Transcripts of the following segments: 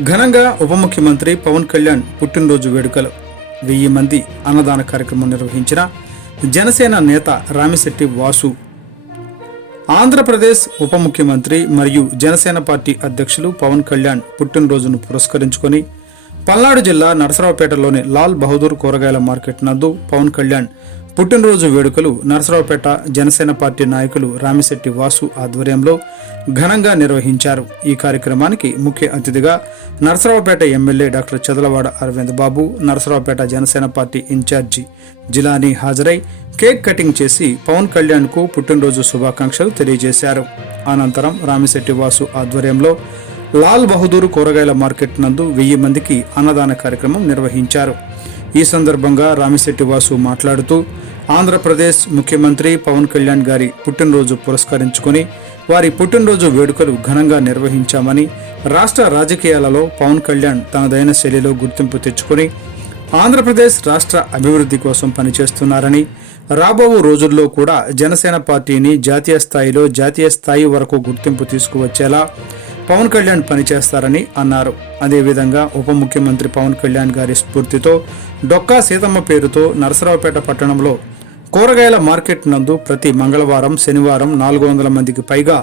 ఘనంగా ఉప ముఖ్యమంత్రి పవన్ కళ్యాణ్ పుట్టినరోజు వేడుకలు 1000 మంది అన్నదాన కార్యక్రమం నిర్వహించిన జనసేన నేత రామిశెట్టి వాసు. ఆంధ్రప్రదేశ్ ఉప ముఖ్యమంత్రి మరియు జనసేన పార్టీ అధ్యక్షులు పవన్ కళ్యాణ్ పుట్టినరోజును పురస్కరించుకొని పల్నాడు జిల్లా నరసరావుపేటలోని లాల్ బహదూర్ కూరగాయల మార్కెట్ నందు పవన్ కళ్యాణ్ పుట్టినరోజు వేడుకలు నరసరావుపేట జనసేన పార్టీ నాయకులు రామిశెట్టి వాసు ఆధ్వర్యంలో ఘనంగా నిర్వహించారు. ఈ కార్యక్రమానికి ముఖ్య అతిథిగా నరసరావుపేట ఎమ్మెల్యే డాక్టర్ చదలవాడ అరవింద్ బాబు, నరసరావుపేట జనసేన పార్టీ ఇన్ఛార్జి జిలానీ హాజరై కేక్ కటింగ్ చేసి పవన్ కళ్యాణ్ కు పుట్టినరోజు శుభాకాంక్షలు తెలియజేశారు. అనంతరం రామిశెట్టి వాసు ఆధ్వర్యంలో లాల్ బహదూర్ కూరగాయల మార్కెట్ నందు 1000 మందికి అన్నదాన కార్యక్రమం నిర్వహించారు. ఈ సందర్భంగా రామిశెట్టి వాసు మాట్లాడుతూ ఆంధ్రప్రదేశ్ ముఖ్యమంత్రి పవన్ కళ్యాణ్ గారి పుట్టినరోజు పురస్కరించుకొని వారి పుట్టినరోజు వేడుకలు ఘనంగా నిర్వహించామని, రాష్ట్ర రాజకీయాలలో పవన్ కళ్యాణ్ తనదైన శైలిలో గుర్తింపు తెచ్చుకొని ఆంధ్రప్రదేశ్ రాష్ట్ర అభివృద్ధి కోసం పనిచేస్తున్నారని, రాబో రోజుల్లో కూడా జనసేన పార్టీని జాతీయ స్థాయి వరకు గుర్తింపు తీసుకువచ్చేలా పవన్ కళ్యాణ్ పనిచేస్తారని అన్నారు. అదేవిధంగా ఉప ముఖ్యమంత్రి పవన్ కళ్యాణ్ గారి స్ఫూర్తితో డొక్కా సీతమ్మ పేరుతో నరసరావుపేట పట్టణంలో కూరగాయల మార్కెట్ నందు ప్రతి మంగళవారం, శనివారం 400 మందికి పైగా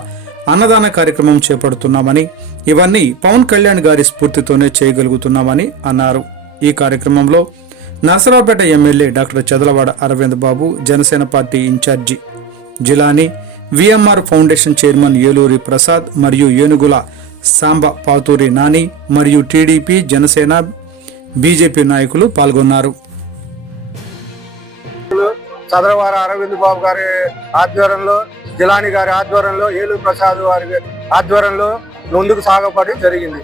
అన్నదాన కార్యక్రమం చేపడుతున్నామని, ఇవన్నీ పవన్ కళ్యాణ్ గారి స్ఫూర్తితోనే చేయగలుగుతున్నామని అన్నారు. ఈ కార్యక్రమంలో Narasaraopet MLA doctor Chadalavada Aravind Babu, Janasena party incharge Jilani, VMR foundation chairman Eluri Prasad మరియు ఏనుగుల సాంబ పాతూరి నాని మరియు టీడీపీ, జనసేన, బీజేపీ నాయకులు పాల్గొన్నారు. చదలవాడ అరవింద్ బాబు గారి ఆధ్వర్యంలో, జిలానీ గారి ఆధ్వర్యంలో, ఏలూరి ప్రసాద్ వారి ఆధ్వర్యంలో ముందుకు సాగపడి జరిగింది.